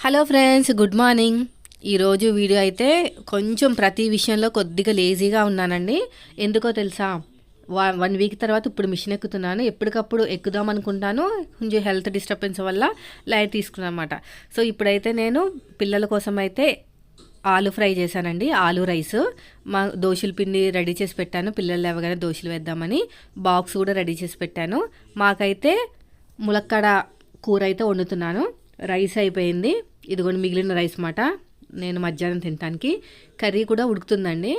Hello friends good morning. ఈరోజు video అయితే కొంచెం ప్రతి విషయంలో కొద్దిగా లేజీగా ఉన్నానండి. ఎందుకో తెలుసా? వన్ వీక్ తర్వాత ఇప్పుడు మిషన్ ఎక్కుతున్నాను. ఎప్పటికప్పుడు ఎక్కుదాం అనుకుంటాను. కొంచెం హెల్త్ డిస్టర్బెన్స్ వల్ల లైట్ తీసుకున్నాను అనమాట సో ఇప్పుడైతే నేను పిల్లల కోసం అయితే ఆలు ఫ్రై చేశానండి. ఆలు రైస్. మా దోశల పిండి రెడీ చేసి పెట్టాను. పిల్లలు లేవగానే దోశలు వేద్దామని బాక్స్ కూడా రెడీ చేసి పెట్టాను. మాకైతే ములక్కడ కూర అయితే వండుతున్నాను. రైస్ అయిపోయింది. ఇదిగోండి మిగిలిన రైస్ మాట. నేను మధ్యాహ్నం తినటానికి. కర్రీ కూడా ఉడుకుతుందండి.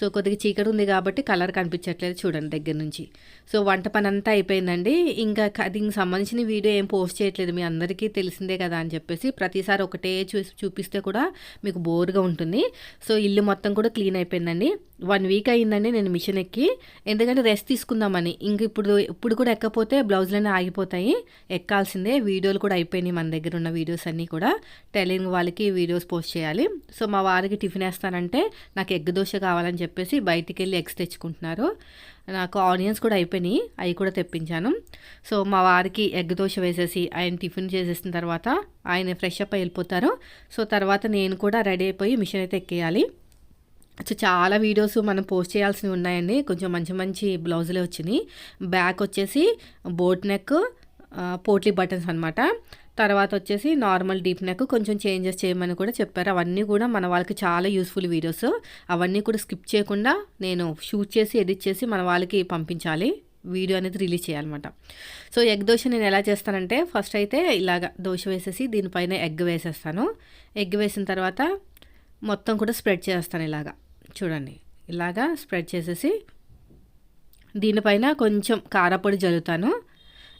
సో కొద్దిగా చీకటి ఉంది కాబట్టి కలర్ కనిపించట్లేదు చూడండి దగ్గర నుంచి. సో వంట పని అంతా అయిపోయిందండి. ఇంకా దీనికి సంబంధించిన వీడియో ఏం పోస్ట్ చేయట్లేదు. మీ అందరికీ తెలిసిందే కదా అని చెప్పేసి ప్రతిసారి ఒకటే చూసి చూపిస్తే కూడా మీకు బోర్గా ఉంటుంది. సో ఇల్లు మొత్తం కూడా క్లీన్ అయిపోయిందండి. వన్ వీక్ అయిందండి నేను మిషన్ ఎక్కి. ఎందుకంటే రెస్ట్ తీసుకుందామని. ఇంక ఇప్పుడు ఇప్పుడు కూడా ఎక్కపోతే బ్లౌజులన్నీ ఆగిపోతాయి. ఎక్కాల్సిందే. వీడియోలు కూడా అయిపోయినాయి మన దగ్గర ఉన్న వీడియోస్ అన్నీ కూడా. టెలింగ్ వాళ్ళకి వీడియోస్ పోస్ట్ చేయాలి. సో మా వారికి టిఫిన్ వేస్తానంటే నాకు ఎగ్ దోశ కావాలని చెప్పేసి బయటికి వెళ్ళి ఎగ్స్ తెచ్చుకుంటున్నారు. నాకు ఆనియన్స్ కూడా అయిపోయినాయి. అవి కూడా తెప్పించాను. సో మా వారికి ఎగ్ దోశ వేసేసి ఆయన టిఫిన్ చేసేసిన తర్వాత ఆయన ఫ్రెష్ అప్ అయి వెళ్ళిపోతారు. సో తర్వాత నేను కూడా రెడీ అయిపోయి మిషన్ అయితే ఎక్కేయాలి. సో చాలా వీడియోస్ మనం పోస్ట్ చేయాల్సినవి ఉన్నాయండి. కొంచెం మంచి మంచి బ్లౌజులే వచ్చినాయి. బ్యాక్ వచ్చేసి బోట్ నెక్ పోట్లీ బటన్స్ అనమాట తర్వాత వచ్చేసి నార్మల్ డీప్ నెక్ కొంచెం చేంజెస్ చేయమని కూడా చెప్పారు. అవన్నీ కూడా మన వాళ్ళకి చాలా యూస్ఫుల్ వీడియోస్. అవన్నీ కూడా స్కిప్ చేయకుండా నేను షూట్ చేసి ఎడిట్ చేసి మన వాళ్ళకి పంపించాలి. వీడియో అనేది రిలీజ్ చేయాలన్నమాట. సో ఎగ్ దోశ నేను ఎలా చేస్తానంటే ఫస్ట్ అయితే ఇలాగ దోశ వేసేసి దీనిపైన ఎగ్ వేసేస్తాను. ఎగ్ వేసిన తర్వాత మొత్తం కూడా స్ప్రెడ్ చేస్తాను ఇలాగా. చూడండి. ఇలాగా స్ప్రెడ్ చేసేసి దీనిపైన కొంచెం కారపొడి జల్లుతాను.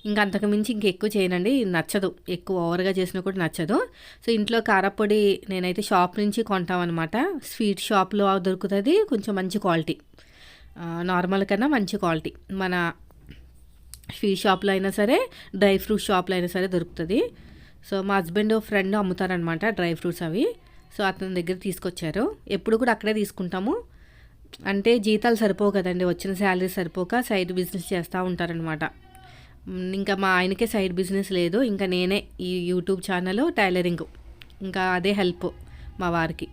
ఇంకా అంతకుమించి ఇంకెక్కువ చేయనండి. నచ్చదు. ఎక్కువ ఓవర్గా చేసినా కూడా నచ్చదు. సో ఇంట్లో కారపొడి నేనైతే షాప్ నుంచి కొంటామన్నమాట. స్వీట్ షాప్లో దొరుకుతుంది. కొంచెం మంచి క్వాలిటీ. నార్మల్ కన్నా మంచి క్వాలిటీ. మన స్వీట్ షాప్లో అయినా సరే డ్రై ఫ్రూట్ షాప్లో అయినా సరే దొరుకుతుంది. సో మా హస్బెండ్ ఫ్రెండ్ అమ్ముతారనమాట డ్రై ఫ్రూట్స్ అవి. సో అతని దగ్గర తీసుకొచ్చారు. ఎప్పుడు కూడా అక్కడే తీసుకుంటాము. అంటే జీతాలు సరిపోవు కదండి. వచ్చిన శాలరీ సరిపోక సైడ్ బిజినెస్ చేస్తూ ఉంటారనమాట ఇంకా మా ఆయనకే సైడ్ బిజినెస్ లేదు. ఇంకా నేనే ఈ యూట్యూబ్ ఛానల్ టైలరింగ్. ఇంకా అదే హెల్ప్ మా వారికి.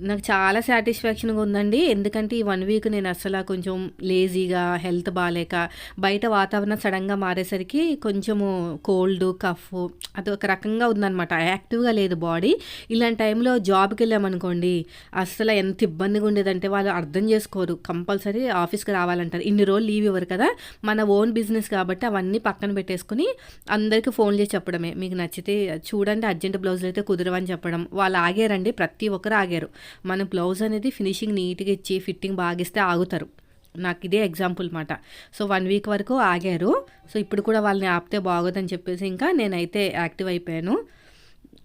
నాకు చాలా సాటిస్ఫాక్షన్గా ఉందండి. ఎందుకంటే ఈ వన్ వీక్ నేను అసలు కొంచెం లేజీగా హెల్త్ బాగాలేక బయట వాతావరణం సడన్గా మారేసరికి కొంచెము కోల్డ్ కఫ్ అది ఒక రకంగా ఉందన్నమాట. యాక్టివ్గా లేదు బాడీ ఇలాంటి టైంలో జాబ్కి వెళ్ళామనుకోండి అసలు ఎంత ఇబ్బందిగా ఉండేదంటే వాళ్ళు అర్థం చేసుకోరు. కంపల్సరీ ఆఫీస్కి రావాలంటారు. ఇన్ని రోజులు లీవ్ ఇవ్వరు కదా. మన ఓన్ బిజినెస్ కాబట్టి అవన్నీ పక్కన పెట్టేసుకుని అందరికీ ఫోన్ చేసి చెప్పడమే. మీకు నచ్చితే చూడండి అర్జెంట్ బ్లౌజులు అయితే కుదరవని చెప్పడం. వాళ్ళు ఆగారండి ప్రతి ఒక్కరు ఆగారు. మన బ్లౌజ్ అనేది ఫినిషింగ్ నీట్గా ఇచ్చి ఫిట్టింగ్ బాగిస్తే ఆగుతారు. నాకు ఇదే ఎగ్జాంపుల్ మాట. సో వన్ వీక్ వరకు ఆగారు. సో ఇప్పుడు కూడా వాళ్ళని ఆపితే బాగోదని చెప్పేసి ఇంకా నేనైతే యాక్టివ్ అయిపోయాను.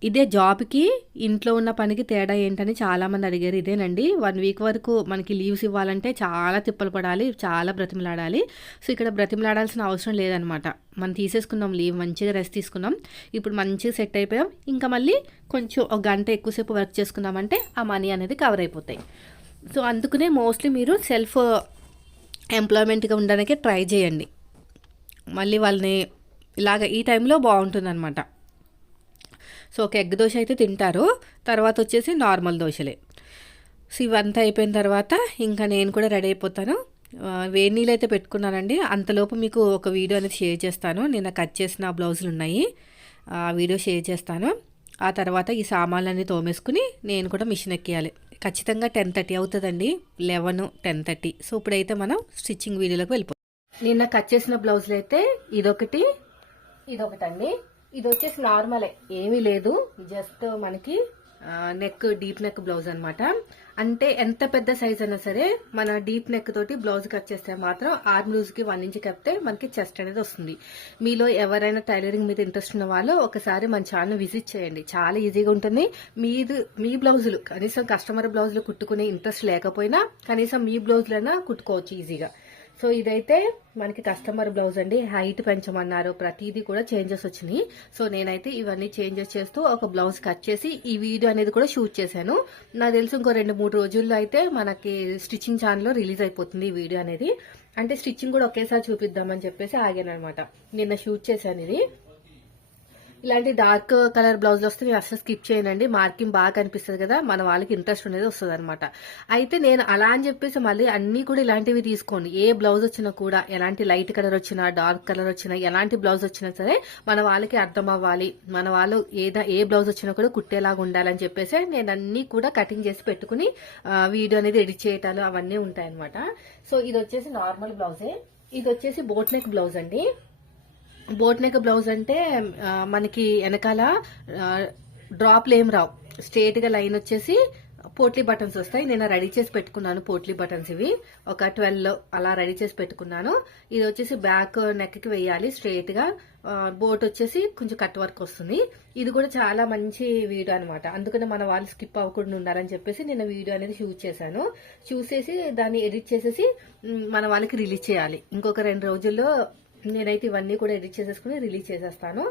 ఇదే జాబ్కి ఇంట్లో ఉన్న పనికి తేడా ఏంటని చాలామంది అడిగారు. ఇదేనండి. వన్ వీక్ వరకు మనకి లీవ్స్ ఇవ్వాలంటే చాలా తిప్పలు పడాలి చాలా బ్రతిమలాడాలి. సో ఇక్కడ బ్రతిమలాడాల్సిన అవసరం లేదనమాట. మనం తీసేసుకున్నాం లీవ్ మంచిగా రెస్ట్ తీసుకున్నాం. ఇప్పుడు మంచిగా సెట్ అయిపోయాం. ఇంకా మళ్ళీ కొంచెం ఒక గంట ఎక్కువసేపు వర్క్ చేసుకున్నామంటే ఆ మనీ అనేది కవర్ అయిపోతాయి. సో అందుకనే మోస్ట్లీ మీరు సెల్ఫ్ ఎంప్లాయ్మెంట్గా ఉండడానికి ట్రై చేయండి. మళ్ళీ వాళ్ళని ఇలాగ ఈ టైంలో బాగుంటుందన్నమాట సో ఒక ఎగ్ దోశ అయితే తింటారు. తర్వాత వచ్చేసి నార్మల్ దోశలే. సో ఇవంతా అయిపోయిన తర్వాత ఇంకా నేను కూడా రెడీ అయిపోతాను. వేడి నీళ్ళు అయితే పెట్టుకున్నానండి. అంతలోపు మీకు ఒక వీడియో అనేది షేర్ చేస్తాను. నిన్న కట్ చేసిన బ్లౌజులు ఉన్నాయి. ఆ వీడియో షేర్ చేస్తాను. ఆ తర్వాత ఈ సామాన్లన్నీ తోమేసుకుని నేను కూడా మిషన్ ఎక్కియాలి. ఖచ్చితంగా టెన్ థర్టీ అవుతుందండి. Eleven ten thirty. సో ఇప్పుడైతే మనం స్టిచ్చింగ్ వీడియోలోకి వెళ్ళిపోతాం నిన్న కట్ చేసిన బ్లౌజులు అయితే ఇదొకటి ఇదొకటండి. ఇది వచ్చేసి నార్మలే. ఏమీ లేదు. జస్ట్ మనకి నెక్ డీప్ నెక్ బ్లౌజ్ అనమాట అంటే ఎంత పెద్ద సైజ్ అయినా సరే మన డీప్ నెక్ తోటి బ్లౌజ్ కట్ చేస్తే మాత్రం ఆర్మ్ లూజ్కి వన్ ఇంచ్ కప్పితే మనకి చెస్ట్ అనేది వస్తుంది. మీలో ఎవరైనా టైలరింగ్ మీద ఇంట్రెస్ట్ ఉన్న వాళ్ళు ఒకసారి మన ఛానల్ విజిట్ చేయండి. చాలా ఈజీగా ఉంటుంది. మీది మీ బ్లౌజులు కనీసం కస్టమర్ బ్లౌజులు కుట్టుకునే ఇంట్రెస్ట్ లేకపోయినా కనీసం మీ బ్లౌజులైనా కుట్టుకోవచ్చు ఈజీగా సో ఇదైతే మనకి కస్టమర్ బ్లౌజ్ అండి. హైట్ పెంచమన్నారు. ప్రతిదీ కూడా చేంజెస్ వచ్చినాయి. సో నేనైతే ఇవన్నీ చేంజెస్ చేస్తూ ఒక బ్లౌజ్ కట్ చేసి ఈ వీడియో అనేది కూడా షూట్ చేశాను. నాకు తెలిసి ఇంకో రెండు మూడు రోజుల్లో అయితే మనకి స్టిచ్చింగ్ ఛానల్లో రిలీజ్ అయిపోతుంది ఈ వీడియో అనేది. అంటే స్టిచ్చింగ్ కూడా ఒకేసారి చూపిద్దామని చెప్పేసి ఆగాను అనమాట నిన్న షూట్ చేశాను ఇది. ఇలాంటి డార్క్ కలర్ బ్లౌజ్లు వస్తే నేను అసలు స్కిప్ చేయనండి. మార్కింగ్ బాగా కనిపిస్తుంది కదా మన వాళ్ళకి ఇంట్రెస్ట్ అనేది వస్తుంది అనమాట అయితే నేను అలా అని చెప్పేసి మళ్ళీ అన్ని కూడా ఇలాంటివి తీసుకోండి. ఏ బ్లౌజ్ వచ్చినా కూడా ఎలాంటి లైట్ కలర్ వచ్చినా డార్క్ కలర్ వచ్చినా ఎలాంటి బ్లౌజ్ వచ్చినా సరే మన వాళ్ళకి అర్థం అవ్వాలి. మన వాళ్ళు ఏదా ఏ బ్లౌజ్ వచ్చినా కూడా కుట్టేలాగా ఉండాలని చెప్పేసి నేను అన్ని కూడా కటింగ్ చేసి పెట్టుకుని వీడియో అనేది ఎడిట్ చేయటాలు అవన్నీ ఉంటాయి అనమాట సో ఇది వచ్చేసి నార్మల్ బ్లౌజే. ఇది వచ్చేసి బోట్ నెక్ బ్లౌజ్ అండి. బోట్ నెక్ బ్లౌజ్ అంటే మనకి వెనకాల డ్రాప్లు ఏం రావు. స్ట్రేట్గా లైన్ వచ్చేసి పోట్లీ బటన్స్ వస్తాయి. నేను రెడీ చేసి పెట్టుకున్నాను పోట్లీ బటన్స్ ఇవి. ఒక ట్వెల్వ్ అలా రెడీ చేసి పెట్టుకున్నాను. ఇది వచ్చేసి బ్యాక్ నెక్కి వేయాలి. స్ట్రేట్గా బోట్ వచ్చేసి కొంచెం కట్ వర్క్ వస్తుంది. ఇది కూడా చాలా మంచి వీడియో అనమాట అందుకనే మన వాళ్ళు స్కిప్ అవ్వకుండా ఉండాలని చెప్పేసి నేను వీడియో అనేది షూట్ చేశాను. చూసేసి దాన్ని ఎడిట్ చేసేసి మన వాళ్ళకి రిలీజ్ చేయాలి. ఇంకొక రెండు రోజుల్లో నేనైతే ఇవన్నీ కూడా ఎడిట్ చేసేసుకుని రిలీజ్ చేసేస్తాను.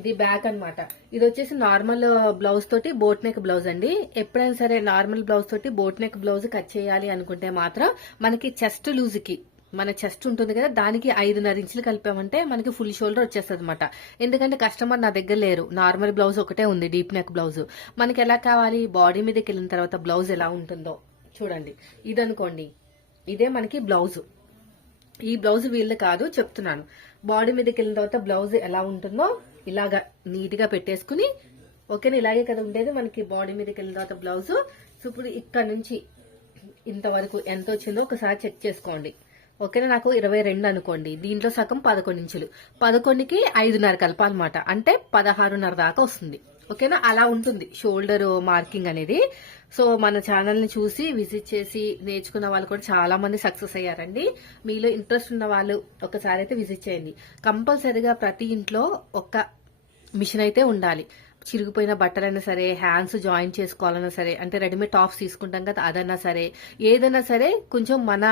ఇది బ్యాక్ అన్నమాట. ఇది వచ్చేసి నార్మల్ బ్లౌజ్ uh, తోటి బోట్ నెక్ బ్లౌజ్ అండి. ఎప్పుడైనా సరే నార్మల్ బ్లౌజ్ తోటి బోట్ నెక్ బ్లౌజ్ కట్ చేయాలి అనుకుంటే మాత్రం మనకి చెస్ట్ లూజ్కి మన చెస్ట్ ఉంటుంది కదా దానికి ఐదున్నర ఇంచులు కలిపామంటే మనకి ఫుల్ షోల్డర్ వచ్చేస్తుంది అనమాట ఎందుకంటే కస్టమర్ నా దగ్గర లేరు. నార్మల్ బ్లౌజ్ ఒకటే ఉంది డీప్ నెక్ బ్లౌజ్ మనకి ఎలా కావాలి? బాడీ మీదకి వెళ్ళిన తర్వాత బ్లౌజ్ ఎలా ఉంటుందో చూడండి. ఇది అనుకోండి ఇదే మనకి బ్లౌజ్ ఈ బ్లౌజ్ వీళ్ళు కాదు చెప్తున్నాను. బాడీ మీదకి వెళ్ళిన తర్వాత బ్లౌజ్ ఎలా ఉంటుందో ఇలాగా నీట్గా పెట్టేసుకుని ఓకేనా? ఇలాగే కదా ఉండేది మనకి బాడీ మీదకి వెళ్ళిన తర్వాత బ్లౌజ్. సో ఇప్పుడు ఇక్కడ నుంచి ఇంతవరకు ఎంత వచ్చిందో ఒకసారి చెక్ చేసుకోండి. ఓకేనా? నాకు ఇరవై రెండు అనుకోండి. దీంట్లో సగం పదకొండు ఇంచులు. పదకొండుకి ఐదున్నర కలపాలన్నమాట. అంటే పదహారున్నర దాకా వస్తుంది. ఓకేనా? అలా ఉంటుంది. షోల్డర్ మార్కింగ్ అనేది. సో మన ఛానల్ని చూసి విజిట్ చేసి నేర్చుకున్న వాళ్ళు కూడా చాలా మంది సక్సెస్ అయ్యారండి. మీలో ఇంట్రెస్ట్ ఉన్న వాళ్ళు ఒకసారి అయితే విజిట్ చేయండి. కంపల్సరిగా ప్రతి ఇంట్లో ఒక మిషన్ అయితే ఉండాలి. చిరిగిపోయిన బట్టలైనా సరే హ్యాండ్స్ జాయిన్ చేసుకోవాలన్నా సరే అంటే రెడీమేడ్ టాప్స్ తీసుకుంటాం కదా అదన్నా సరే ఏదైనా సరే కొంచెం మన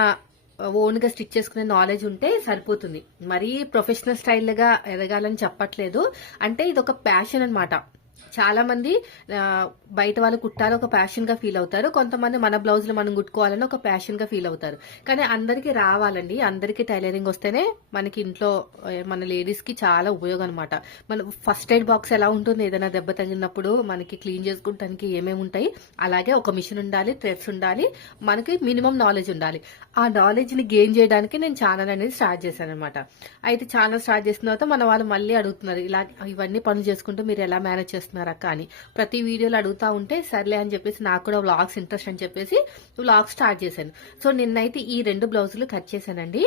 ఓన్గా స్టిచ్ చేసుకునే నాలెడ్జ్ ఉంటే సరిపోతుంది. మరీ ప్రొఫెషనల్ స్టైల్గా ఎదగాలని చెప్పట్లేదు. అంటే ఇది ఒక ప్యాషన్ అనమాట చాలా మంది బయట వాళ్ళు కుట్టాలి ఒక ప్యాషన్గా ఫీల్ అవుతారు. కొంతమంది మన బ్లౌజులు మనం కుట్టుకోవాలని ఒక ప్యాషన్గా ఫీల్ అవుతారు. కానీ అందరికీ రావాలండి. అందరికీ టైలరింగ్ వస్తేనే మనకి ఇంట్లో మన లేడీస్కి చాలా ఉపయోగం అనమాట మన ఫస్ట్ ఎయిడ్ బాక్స్ ఎలా ఉంటుంది? ఏదైనా దెబ్బ తగిలినప్పుడు మనకి క్లీన్ చేసుకోవడానికి ఏమేమి ఉంటాయి? అలాగే ఒక మిషన్ ఉండాలి థ్రెడ్స్ ఉండాలి. మనకి మినిమం నాలెడ్జ్ ఉండాలి. ఆ నాలెడ్జ్ని గెయిన్ చేయడానికి నేను ఛానల్ అనేది స్టార్ట్ చేశాను అనమాట అయితే ఛానల్ స్టార్ట్ చేసిన తర్వాత మన వాళ్ళు మళ్ళీ అడుగుతున్నారు ఇలా ఇవన్నీ పనులు చేసుకుంటూ మీరు ఎలా మేనేజ్ చేస్తారు? చేస్తున్నారు? అక్క అని ప్రతి వీడియోలో అడుగుతా ఉంటే సర్లే అని చెప్పేసి నాకు కూడా వ్లాగ్స్ ఇంట్రెస్ట్ అని చెప్పేసి వ్లాగ్ స్టార్ట్ చేశాను. సో నిన్నైతే ఈ రెండు బ్లౌజులు కట్ చేశానండి.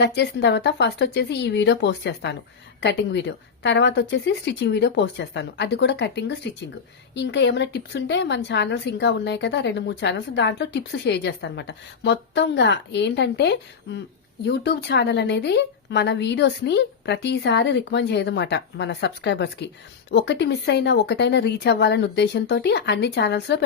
కట్ చేసిన తర్వాత ఫస్ట్ వచ్చేసి ఈ వీడియో పోస్ట్ చేస్తాను. కటింగ్ వీడియో తర్వాత వచ్చేసి స్టిచ్చింగ్ వీడియో పోస్ట్ చేస్తాను. అది కూడా కటింగ్ స్టిచ్చింగ్ ఇంకా ఏమైనా టిప్స్ ఉంటే మన ఛానల్స్ ఇంకా ఉన్నాయి కదా రెండు మూడు ఛానల్స్ దాంట్లో టిప్స్ షేర్ చేస్తాను అనమాట మొత్తంగా ఏంటంటే యూట్యూబ్ ఛానల్ అనేది మన వీడియోస్ని ప్రతిసారి రికమెండ్ చేయదన్నమాట మన సబ్స్క్రైబర్స్కి ఒకటి మిస్ అయినా ఒకటైనా రీచ్ అవ్వాలనే ఉద్దేశంతో అన్ని ఛానల్స్లో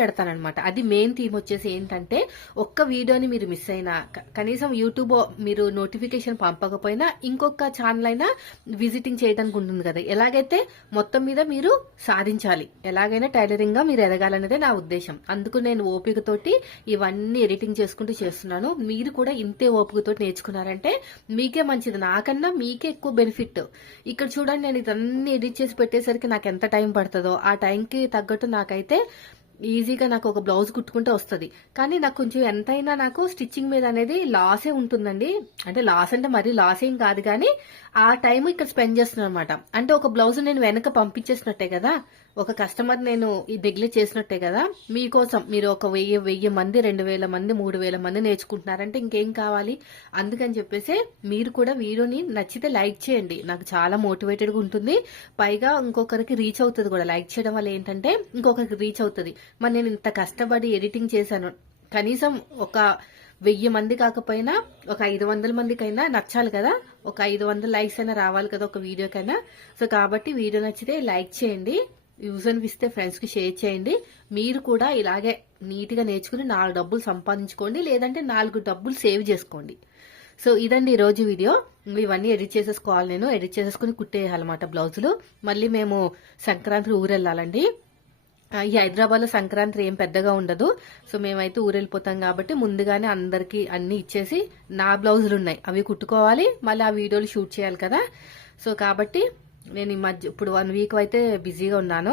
అది మెయిన్ థీమ్ వచ్చేసి ఏంటంటే ఒక్క వీడియోని మీరు మిస్ అయినా కనీసం యూట్యూబ్ మీరు నోటిఫికేషన్ పంపకపోయినా ఇంకొక ఛానల్ అయినా విజిటింగ్ చేయడానికి ఉంటుంది కదా. ఎలాగైతే మొత్తం మీద మీరు సాధించాలి ఎలాగైనా టైలరింగ్గా మీరు ఎదగాలనేదే నా ఉద్దేశం. అందుకు నేను ఓపికతోటి ఇవన్నీ ఎడిటింగ్ చేసుకుంటూ చేస్తున్నాను. మీరు కూడా ఇంతే ఓపికతో నేర్చుకున్నారంటే మీకే మంచిది. నా నాకన్నా మీకే ఎక్కువ బెనిఫిట్. ఇక్కడ చూడండి నేను ఇదన్నీ ఎడిట్ చేసి పెట్టేసరికి నాకు ఎంత టైం పడుతుందో. ఆ టైంకి తగ్గట్టు నాకైతే ఈజీగా నాకు ఒక బ్లౌజ్ కుట్టుకుంటే వస్తుంది. కానీ నాకు కొంచెం ఎంతైనా నాకు స్టిచ్చింగ్ మీద అనేది లాసే ఉంటుందండి. అంటే లాస్ అంటే మరీ లాస్ ఏం కాదు కానీ ఆ టైం ఇక్కడ స్పెండ్ చేస్తున్నాను అనమాట అంటే ఒక బ్లౌజ్ నేను వెనక పంపించేసినట్టే కదా. ఒక కస్టమర్ నేను ఈ నెగ్లెక్ట్ చేసినట్టే కదా? మీకోసం మీరు ఒక వెయ్యి వెయ్యి మంది రెండు వేల మంది మూడు వేల మంది నేర్చుకుంటున్నారంటే ఇంకేం కావాలి? అందుకని చెప్పేసి మీరు కూడా వీడియోని నచ్చితే లైక్ చేయండి. నాకు చాలా మోటివేటెడ్గా ఉంటుంది. పైగా ఇంకొకరికి రీచ్ అవుతుంది కూడా. లైక్ చేయడం వల్ల ఏంటంటే ఇంకొకరికి రీచ్ అవుతుంది. మరి నేను ఇంత కష్టపడి ఎడిటింగ్ చేశాను. కనీసం ఒక వెయ్యి మంది కాకపోయినా ఒక ఐదు వందల మందికైనా నచ్చాలి కదా? ఒక ఐదు వందల లైక్స్ అయినా రావాలి కదా ఒక వీడియోకైనా. సో కాబట్టి వీడియో నచ్చితే లైక్ చేయండి. యూజ్ అనిపిస్తే ఫ్రెండ్స్కి షేర్ చేయండి. మీరు కూడా ఇలాగే నీట్గా నేర్చుకుని నాలుగు డబ్బులు సంపాదించుకోండి. లేదంటే నాలుగు డబ్బులు సేవ్ చేసుకోండి. సో ఇదండి ఈ రోజు వీడియో ఇవన్నీ ఎడిట్ చేసేసుకోవాలి నేను. ఎడిట్ చేసేసుకుని కుట్టేయాలన్నమాట బ్లౌజులు. మళ్ళీ మేము సంక్రాంతి ఊరెళ్ళాలండి వెళ్ళాలండి. ఈ హైదరాబాద్లో సంక్రాంతి ఏం పెద్దగా ఉండదు. సో మేమైతే ఊరెళ్ళిపోతాం కాబట్టి ముందుగానే అందరికీ అన్ని ఇచ్చేసి నా బ్లౌజులు ఉన్నాయి. అవి కుట్టుకోవాలి. మళ్ళీ ఆ వీడియోలు షూట్ చేయాలి కదా. సో కాబట్టి నేను ఈ మధ్య ఇప్పుడు వన్ వీక్ అయితే బిజీగా ఉన్నాను.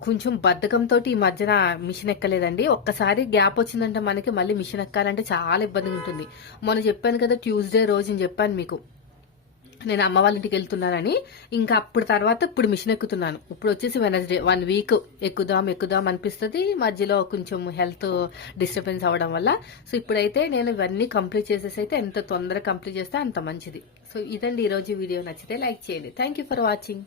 కొంచెం బద్ధకంతో ఈ మధ్యన మిషన్ ఎక్కలేదండి. ఒక్కసారి గ్యాప్ వచ్చిందంటే మనకి మళ్ళీ మిషన్ ఎక్కాలంటే చాలా ఇబ్బందిగా ఉంటుంది. మొన్న చెప్పాను కదా ట్యూస్డే రోజు నేను చెప్పాను మీకు. నేను అమ్మ వాళ్ళ ఇంటికి వెళ్తున్నానని ఇంకా అప్పుడు తర్వాత ఇప్పుడు మిషన్ ఎక్కుతున్నాను. ఇప్పుడు వచ్చేసి వెనస్డే వన్ వీక్ ఎక్కుదాం ఎక్కుదాం అనిపిస్తుంది. మధ్యలో కొంచెం హెల్త్ డిస్టర్బెన్స్ అవ్వడం వల్ల. సో ఇప్పుడైతే నేను ఇవన్నీ కంప్లీట్ చేసేసి అయితే ఎంత తొందరగా కంప్లీట్ చేస్తే అంత మంచిది. సో ఇదండి ఈరోజు వీడియో. నచ్చితే లైక్ చేయండి. Thank you for watching